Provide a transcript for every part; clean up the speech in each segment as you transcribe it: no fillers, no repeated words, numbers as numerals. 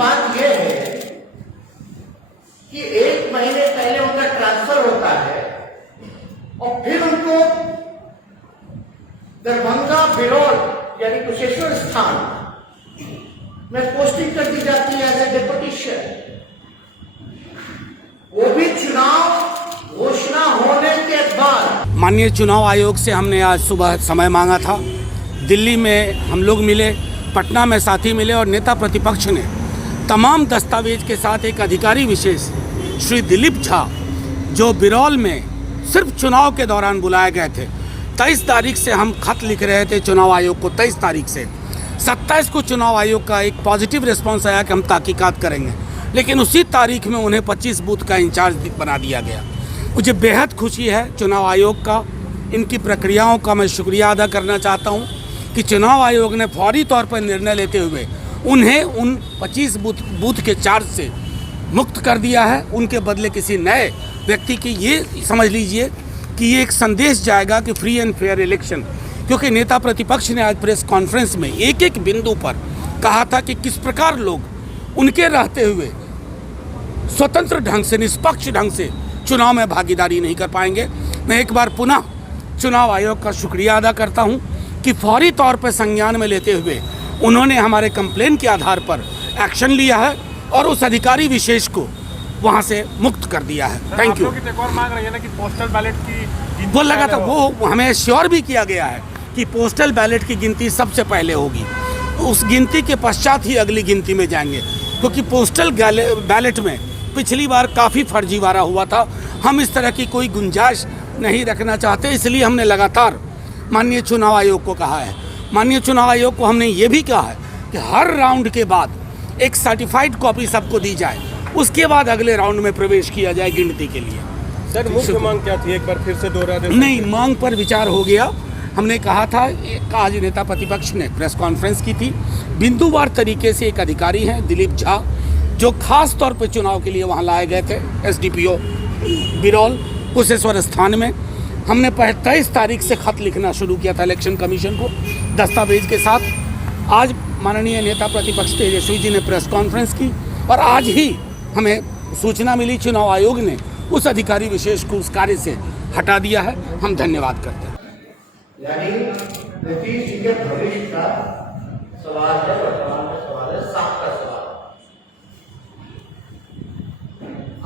बात यह है कि 1 महीने पहले उनका ट्रांसफर होता है और फिर उनको दरभंगा बिरौल यानी कुशेश्वर स्थान में पोस्टिंग कर दी जाती है एज ए डेपुटेशन। वो भी चुनाव घोषणा होने के बाद। माननीय चुनाव आयोग से हमने आज सुबह समय मांगा था। दिल्ली में हम लोग मिले, पटना में साथी मिले और नेता प्रतिपक्ष ने तमाम दस्तावेज के साथ एक अधिकारी विशेष श्री दिलीप झा, जो बिरौल में सिर्फ चुनाव के दौरान बुलाए गए थे, 23 तारीख से हम खत लिख रहे थे चुनाव आयोग को। 23 तारीख से 27 को चुनाव आयोग का एक पॉजिटिव रिस्पांस आया कि हम तहकीकात करेंगे, लेकिन उसी तारीख में उन्हें 25 बूथ का इंचार्ज बना दिया गया। मुझे बेहद खुशी है चुनाव आयोग का, इनकी प्रक्रियाओं का मैं शुक्रिया अदा करना चाहता हूं कि चुनाव आयोग ने फौरी तौर पर निर्णय लेते हुए उन्हें उन 25 बूथ के चार्ज से मुक्त कर दिया है। उनके बदले किसी नए व्यक्ति की, ये समझ लीजिए कि ये एक संदेश जाएगा कि फ्री एंड फेयर इलेक्शन, क्योंकि नेता प्रतिपक्ष ने आज प्रेस कॉन्फ्रेंस में एक एक बिंदु पर कहा था कि किस प्रकार लोग उनके रहते हुए स्वतंत्र ढंग से, निष्पक्ष ढंग से चुनाव में भागीदारी नहीं कर पाएंगे। मैं एक बार पुनः चुनाव आयोग का शुक्रिया अदा करता हूं कि फौरी तौर पर संज्ञान में लेते हुए उन्होंने हमारे कंप्लेन के आधार पर एक्शन लिया है और उस अधिकारी विशेष को वहां से मुक्त कर दिया है। Thank you. एक और मांग रही है ना कि पोस्टल बैलेट की वो लगा था, वो हमें श्योर भी किया गया है कि पोस्टल बैलेट की गिनती सबसे पहले होगी, उस गिनती के पश्चात ही अगली गिनती में जाएंगे, क्योंकि पोस्टल बैलेट में पिछली बार काफ़ी फर्जीवाड़ा हुआ था। हम इस तरह की कोई गुंजाइश नहीं रखना चाहते, इसलिए हमने लगातार माननीय चुनाव आयोग को कहा है। माननीय चुनाव आयोग को हमने ये भी कहा है कि हर राउंड के बाद एक सर्टिफाइड कॉपी सबको दी जाए, उसके बाद अगले राउंड में प्रवेश किया जाए गिनती के लिए। सर, मुख्य मांग क्या थी, एक बार फिर से दोहरा दें। नहीं, मांग पर विचार हो गया। हमने कहा था, आज नेता प्रतिपक्ष ने प्रेस कॉन्फ्रेंस की थी, बिंदुवार तरीके से एक अधिकारी हैं दिलीप झा, जो खास तौर पर चुनाव के लिए वहां लाए गए थे, एसडीपीओ बिरौल कुशेश्वर स्थान में। हमने 23 तारीख से खत लिखना शुरू किया था इलेक्शन कमीशन को दस्तावेज के साथ। आज माननीय नेता प्रतिपक्ष तेजस्वी जी ने प्रेस कॉन्फ्रेंस की और आज ही हमें सूचना मिली, चुनाव आयोग ने उस अधिकारी विशेष को उस कार्य से हटा दिया है। हम धन्यवाद करते हैं। यानी नीतीश जी के भविष्य का सवाल है, वर्तमान का सवाल है, साफ का सवाल।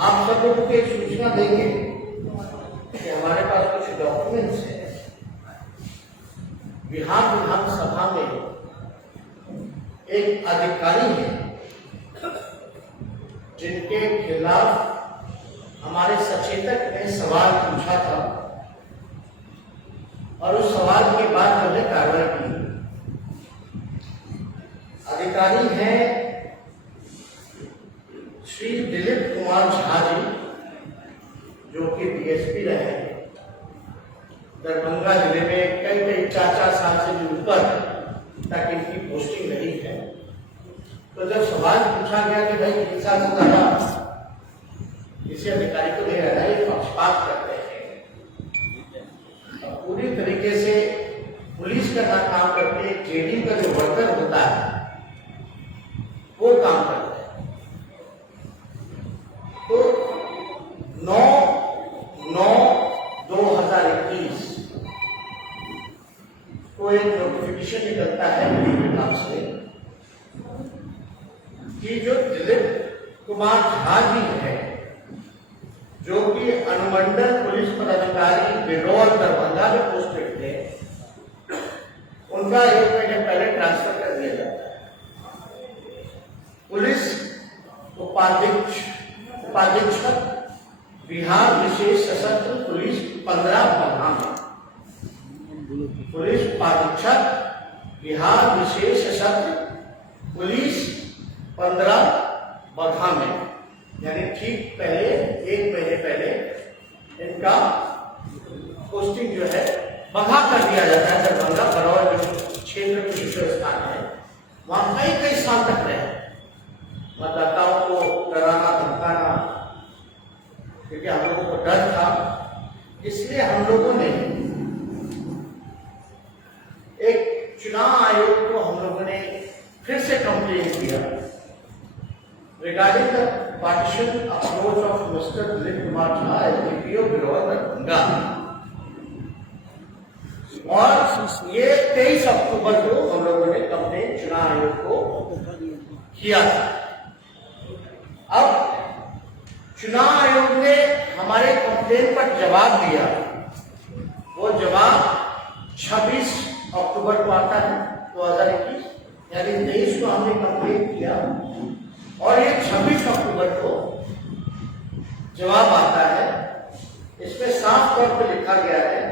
आप सब लोगों को एक सूचना देंगे कि हमारे पास कुछ डॉक्यूमेंट्स हैं। बिहार विधानसभा में एक अधिकारी है जिनके खिलाफ हमारे सचेतक ने सवाल पूछा था और उस सवाल के बाद हमने कार्रवाई की। अधिकारी हैं श्री दिलीप कुमार झा जी, जो कि डीएसपी रहे दरभंगा जिले में कई 4 साल से भी ऊपर तक इनकी पोस्टिंग रही है। तो जब सवाल पूछा गया कि भाई 3 साल से ज्यादा किसी अधिकारी को नहीं रहना, ये पक्षपात करते हैं, पूरी तरीके से पुलिस का काम करके जेडी का जो वर्कर होता है वो काम करता है। तो 9/9/2021 को एक नोटिफिकेशन निकलता है विभाग से कि जो दिलीप कुमार झा जी है, जो कि अनुमंडल पुलिस पदाधिकारी बिरौल दरभंगा में पोस्टेड थे, उनका 1 महीने पहले ट्रांसफर कर दिया जाता है। पुलिस उपाधीक्षक बिहार विशेष सशस्त्र पुलिस 15 बगहा में, पुलिस उपाधीक्षक बिहार विशेष सशस्त्र पुलिस 15 बगहा में, यानी ठीक पहले 1 महीने पहले इनका पोस्टिंग जो है बगहा कर दिया जाता है। दरभंगा बरौल जो क्षेत्र कुशेश्वर स्थान है, वहां कई साल तक रहे, मतदाताओं को डराना धमकाना, क्योंकि हम लोगों को डर था। इसलिए हम लोगों ने एक चुनाव आयोग को हम लोगों ने फिर से कंप्लेन किया regarding the partition approach of Mr. Dilip Kumar Jha, SDPO Birol Darbhanga, और ये 23 अक्टूबर को हम लोगों ने कंप्लेन चुनाव आयोग को किया था। अब चुनाव आयोग ने हमारे कंप्लेन पर जवाब दिया। वो जवाब 26 अक्टूबर को आता है 2021, यानी 23 को हमने कंप्लेन किया और ये 26 अक्टूबर को जवाब आता है। इसमें साफ तौर पर लिखा गया है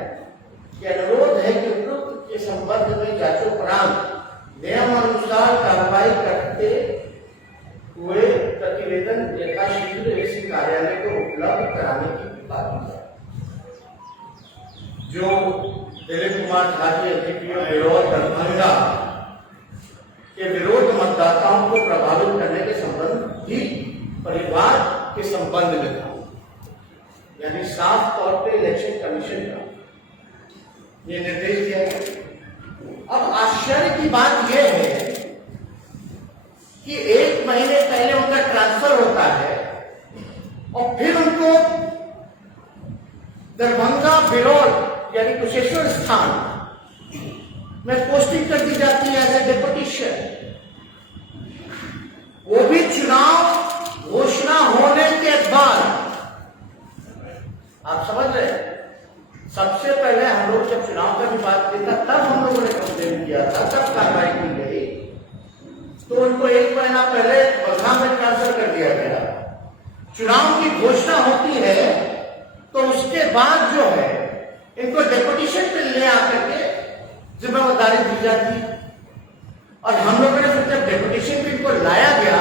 कि अनुरोध है कि उपयुक्त के संबंध में जांचोपरांत नियमानुसार कार्रवाई करते हुए प्रतिवेदन यथाशीघ्र इसी कार्यालय को उपलब्ध कराने की कृपा की जाए। जो दिलीप कुमार झा जी एसडीपीओ बिरौल दरभंगा के विरोध मतदाताओं को प्रभावित करने के संबंध ही परिवार के संबंध में था, यानी साफ तौर पे इलेक्शन कमीशन का ये निर्देश दिया गया। अब आश्चर्य की बात यह है कि 1 महीने पहले उनका ट्रांसफर होता है और फिर उनको दरभंगा बिरौल यानी कुशेश्वर स्थान में पोस्टिंग कर दी जाती है एज ए डेपुटेशन, वो भी चुनाव घोषणा होने के बाद। आप समझ रहे हैं, सबसे पहले हम लोग जब चुनाव का भी बात की था तब हम लोगों ने कंप्लेन किया था, तब कार्रवाई की गई, तो उनको 1 महीना पहले बलराम में ट्रांसफर कर दिया गया। चुनाव की घोषणा होती है तो उसके बाद जो है इनको डेपुटेशन पे ले आकर के जिम्मेदारी दी जाती है। और हम लोगों ने फिर जब डेपुटेशन पे इनको लाया गया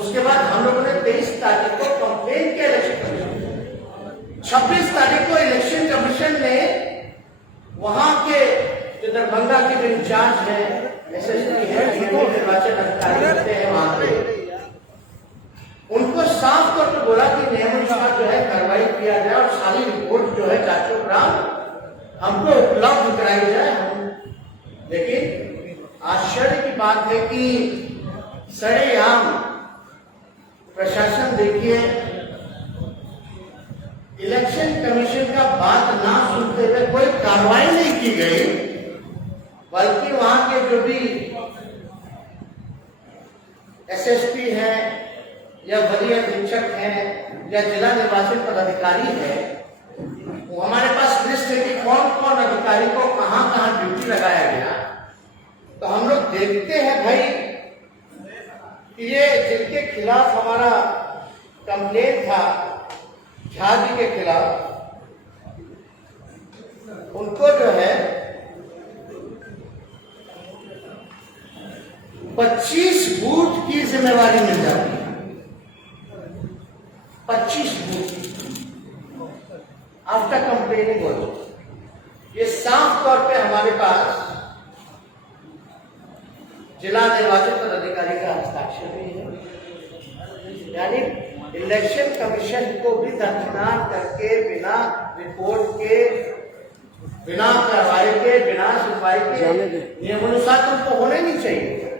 उसके बाद हम लोगों ने 23 तारीख को कंप्लेन किया इलेक्शन कमीशन। 26 तारीख को इलेक्शन कमीशन ने वहां के जो दरभंगा के जो इंचार्ज है, एसएसपी है, निर्वाचन अधिकारी होते हैं वहां पे, उनको साफ तौर पर बोला कि नियमानुसार जो है कार्रवाई किया जाए और सारी रिपोर्ट जो है जांचोपरांत हमको उपलब्ध कराई जाए। लेकिन आश्चर्य की बात है कि सरेआम प्रशासन देखिए इलेक्शन कमीशन का बात ना सुनते हुए कोई कार्रवाई नहीं की गई, बल्कि वहां के जो भी एसएसपी है या वरीय अधीक्षक है या जिला निर्वाचन पदाधिकारी है, वो हमारे पास लिस्ट है कि कौन कौन अधिकारी को कहां कहां ड्यूटी लगाया गया। तो हम लोग देखते हैं भाई कि ये जिनके खिलाफ हमारा कंप्लेन था झा जी के खिलाफ, उनको जो है 25 बूथ की जिम्मेवारी मिल जाती है। 25 बूथ आफ्टर कंप्लेनिंग हो। ये साफ तौर पे हमारे पास जिला निर्वाचन पदाधिकारी का हस्ताक्षर भी है, यानी इलेक्शन कमीशन को भी दरकिनार करके बिना रिपोर्ट के, बिना कार्रवाई के, बिना सुनवाई के नियमानुसार तो उनको होने नहीं चाहिए।